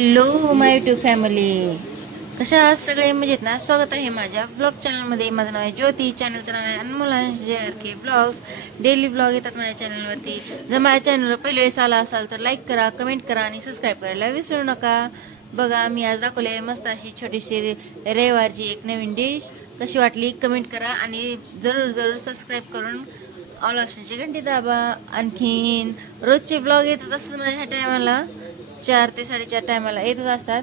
Hello माय YouTube family, कशा आहात सगळे? मजेत ना? स्वागत आहे माझ्या ब्लॉग चॅनलमध्ये. माझं नाव आहे ज्योती, चॅनलचं नाव आहे अनमोल JRK ब्लॉग्स. डेली ब्लॉग येतात माझ्या चॅनलवरती. जर माझ्या चॅनलवर पहिल्या वेळेस आला असाल तर लाईक करा, कमेंट करा आणि सबस्क्राईब करायला विसरू नका. बघा, मी आज दाखवले मस्त अशी छोटीशी रविवारची एक नवीन डिश. कशी वाटली कमेंट करा आणि जरूर सबस्क्राईब करून ऑल ऑप्शनची घंटी दाबा. आणखीन रोजचे ब्लॉग येतच असतात माझ्या ह्या टायमाला, 4 ते 4:30 टायमाला येतच असतात.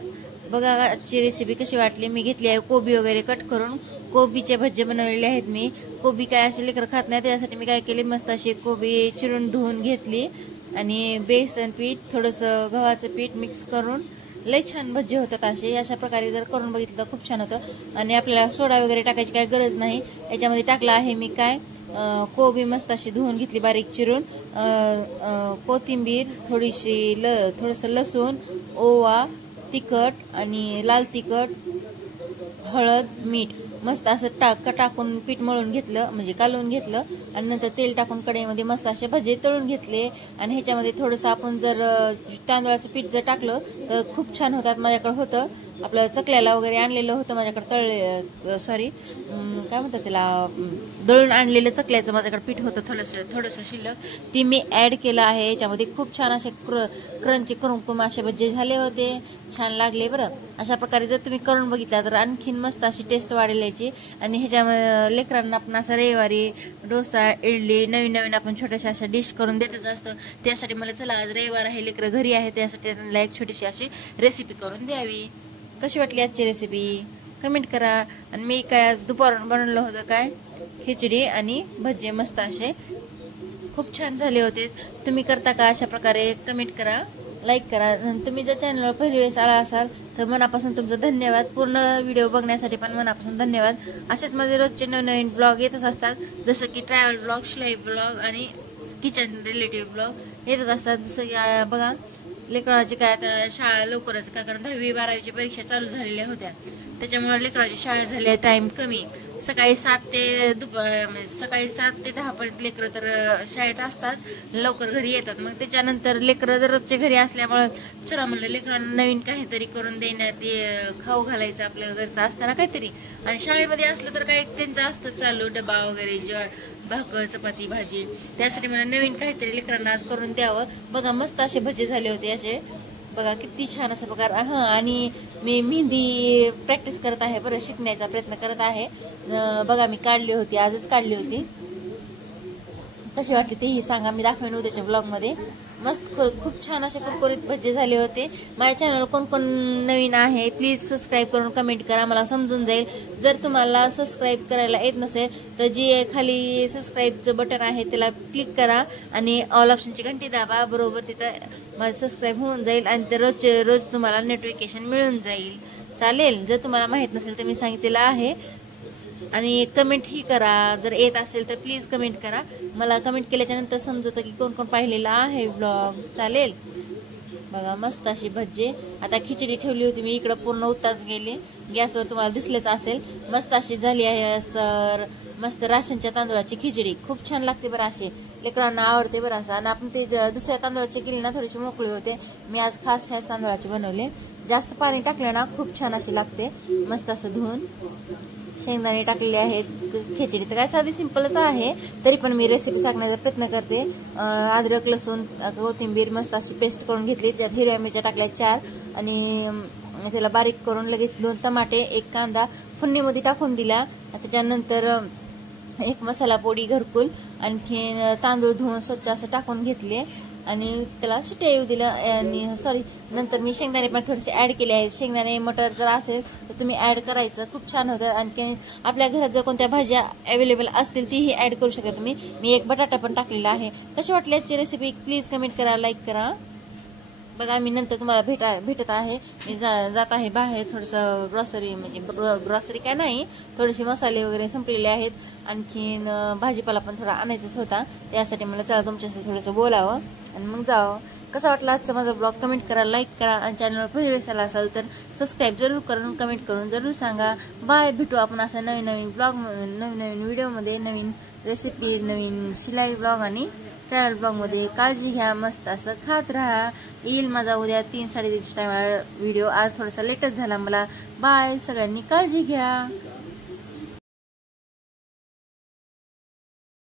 बघा आजची रेसिपी कशी वाटली. मी घेतली आहे कोबी वगैरे कट करून, कोबीचे भज्जे बनवलेले आहेत मी. कोबी काय असे लेकर खात नाही, त्यासाठी मी काय केले, मस्त अशी कोबी चिरून धुवून घेतली आणि बेसन पीठ, थोडंसं गव्हाचं पीठ मिक्स करून लय छान भज्जे होतात असे. अशा प्रकारे जर करून बघितलं तर खूप छान होतं. आणि आपल्याला सोडा वगैरे टाकायची काय गरज नाही. याच्यामध्ये टाकला आहे मी काय, कोबी मस्त अशी धुवून घेतली बारीक चिरून, कोथिंबीर, थोडंसं लसूण, ओवा, तिखट आणि लाल तिखट, हळद, मीठ मस्त असं टाकून पीठ मळून घेतलं, म्हणजे कालवून घेतलं. आणि नंतर तेल टाकून कढईमध्ये मस्त असे भजे तळून घेतले. आणि ह्याच्यामध्ये थोडंसं आपण जर तांदळाचं पीठ जर टाकलं तर खूप छान होतात. माझ्याकडे होतं, आपलं चकल्याला वगैरे आणलेलं होतं माझ्याकडे, काय म्हणतात त्याला, दळून आणलेलं चकल्याचं माझ्याकडे पीठ होतं थोडंसं शिल्लक, ती मी ॲड केलं आहे याच्यामध्ये. खूप छान असे क्रंची करून असे भज्जे झाले होते, छान लागले बरं. अशा प्रकारे जर तुम्ही करून बघितला तर आणखीन मस्त अशी टेस्ट वाढेल याची. आणि ह्याच्यामध्ये लेकरांना आपण असं रविवारी डोसा, इडली, नवीन आपण छोट्याशा अशा डिश करून देतच असतो. त्यासाठी मला चला आज रविवार आहे, लेकरं घरी आहे, त्यासाठी त्यांना एक छोटीशी अशी रेसिपी करून द्यावी. कशी वाटली आजची रेसिपी कमेंट करा. आणि मी काय आज दुपारून बनवलं होतं काय, खिचडी आणि भज्जे मस्त असे, खूप छान झाले होते. तुम्ही करता का अशा प्रकारे? कमेंट करा, लाईक करा. तुम्ही जर चॅनलवर पहिली वेळेस आला असाल तर मनापासून तुमचं धन्यवाद. पूर्ण व्हिडिओ बघण्यासाठी पण मनापासून धन्यवाद. असेच माझे रोजचे नवीन ब्लॉग येतच असतात, जसं की ट्रॅव्हल ब्लॉग, शिलाई ब्लॉग आणि किचन रिलेटिव्ह ब्लॉग येतच असतात. जसं की बघा, लेकराची काय आता शाळा लवकरच, का कारण 10वी 12वीची परीक्षा चालू झालेल्या होत्या, त्याच्यामुळे लेकराची शाळा झाली आहे, टाइम कमी. सकाळी 7 ते 10 पर्यंत लेकरं तर शाळेत असतात, लवकर घरी येतात. मग त्याच्यानंतर लेकरं दररोजच्या घरी असल्यामुळे चला म्हणलं लेकरांना नवीन काहीतरी करून देण्यात, खाऊ घालायचं आपल्या घरचं असताना काहीतरी. आणि शाळेमध्ये असलं तर काही त्यांचं असतं चालू, डबा वगैरे, भाकर, चपाती, भाजी. त्यासाठी मला नवीन काहीतरी लेकरांना आज करून द्यावं. बघा मस्त असे भजे झाले होते असे, बघा किती छान असा प्रकार. आणि मी मेहंदी प्रॅक्टिस करत आहे बरं, शिकण्याचा प्रयत्न करत आहे. बघा मी काढली होती, आजच काढली होती. कशी वाटली तेही सांगा, मी दाखवेन उद्याच्या ब्लॉगमध्ये. मस्त खूप छान असे कुरकुरीत भज्जे झाले होते. माझ्या चॅनल कोण नवीन आहे प्लीज सबस्क्राईब करून कमेंट करा, मला समजून जाईल. जर तुम्हाला सबस्क्राईब करायला येत नसेल तर जी खाली सबस्क्राईबचं बटन आहे त्याला क्लिक करा आणि ऑल ऑप्शनची घंटी दाबा, बरोबर तिथं माझं सबस्क्राईब होऊन जाईल आणि ते रोज तुम्हाला नोटिफिकेशन मिळून जाईल. चालेल? जर तुम्हाला माहीत नसेल तर मी सांगितलेलं आहे. आणि कमेंट ही करा, जर येत असेल तर प्लीज कमेंट करा. मला कमेंट केल्याच्या नंतर समजतं की कोण पाहिलेला आहे ब्लॉग. चालेल? बघा मस्त अशी भज्जे. आता खिचडी ठेवली होती मी इकडं, पूर्ण उताच गेली गॅसवर, तुम्हाला दिसलेच असेल. मस्त अशी झाली आहे सर, मस्त राशनच्या तांदूळाची खिचडी, खूप छान लागते बरं. अशी लेकरांना आवडते बरं असं. आणि आपण ते दुसऱ्या तांदूळाची केली ना थोडीशी मोकळी होते. मी आज खास ह्याच तांदूळाची बनवले. जास्त पाणी टाकलं ना खूप छान अशी लागते. मस्त असं धुवून शेंगदाणे टाकलेले आहेत. खिचडी तर काय साधी सिंपलच आहे, तरी पण मी रेसिपी सांगण्याचा प्रयत्न करते. अद्रक, लसूण, कोथिंबीर मस्त अशी पेस्ट करून घेतली. त्याच्यात हिरव्या मिरच्या टाकल्या 4 आणि त्याला बारीक करून लगेच 2 टमाटे, 1 कांदा फोडणीमध्ये टाकून दिला. त्याच्यानंतर एक मसाला पोडी घरकुल, आणखीन तांदूळ धुवून स्वच्छ असं टाकून घेतले आणि त्याला शिट्या येऊ दिलं. आणि नंतर मी शेंगदाणे पण थोडेसे ॲड केले आहेत. शेंगदाणे मटर जर असेल तर तुम्ही ॲड करायचं, खूप छान होतं. आणखी आपल्या घरात जर कोणत्या भाज्या अवेलेबल असतील तीही ॲड करू शकता तुम्ही. मी 1 बटाटा पण टाकलेला आहे. कशी वाटली आजची रेसिपी प्लीज कमेंट करा, लाईक करा. बघा मी नंतर तुम्हाला भेटत आहे. मी जात आहे बाहेर, थोडंसं ग्रॉसरी, म्हणजे ग्रॉसरी काय नाही, थोडेसे मसाले वगैरे संपलेले आहेत. आणखीन भाजीपाला पण थोडा आणायचाच होता, त्यासाठी मला चला तुमच्याशी थोडंसं बोलावं आणि मग जावं. कसा वाटला आजचा माझा ब्लॉग कमेंट करा, लाईक करा. आणि चॅनलवर पहिली वेळेस आला असाल तर सबस्क्राईब जरूर करून कमेंट करून जरूर सांगा. बाय, भेटू आपण असं नवीन ब्लॉग, नवीन व्हिडिओमध्ये, नवीन रेसिपी, नवीन शिलाई ब्लॉग आणि ट्रॅव्हल ब्लॉगमध्ये. काळजी घ्या, मस्त असं खात राहा. येईल माझा उद्या 3-3:30 टायमाला व्हिडिओ. आज थोडासा लेटच झाला मला. बाय, सगळ्यांनी काळजी घ्या.